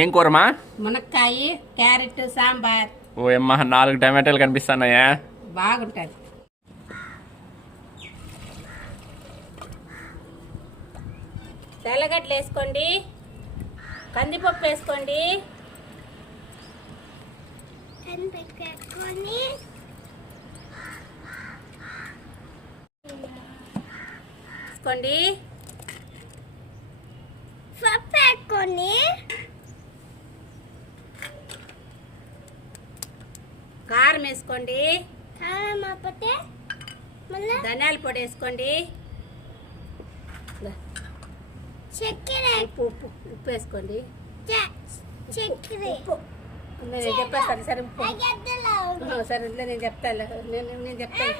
ఏం కూరమా? మునక్కాయ, క్యారెట్, సాంబార్. ఓ అమ్మ 4 టమాటాలు కనిపిస్తున్నాయా? బాగుంటుంది. తెల్లగడ్డలు వేసుకోండి, కందిపప్పు వేసుకోండి, వేసుకోండి, కారం వేసుకోండి, ధనియాల పొడి వేసుకోండి, ఉప్పు వేసుకోండి. నేను చెప్పేస్తాను. సరే ఉప్పు సరే నేను చెప్తాను. నేను చెప్తాను.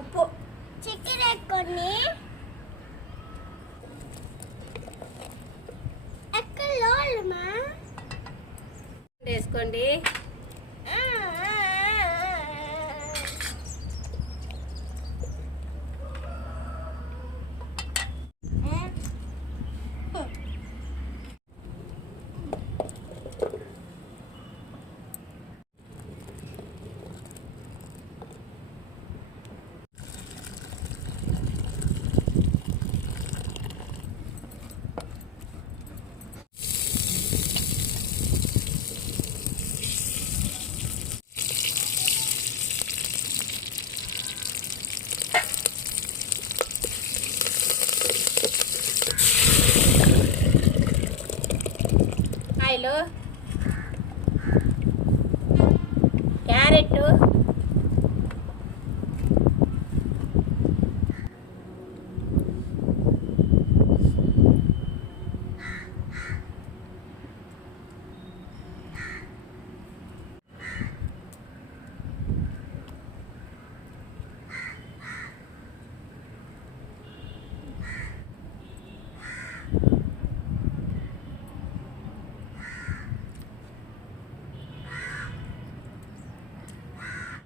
ఉప్పు చక్కెర వేసుకొని వేసుకోండి. క్యారెట్,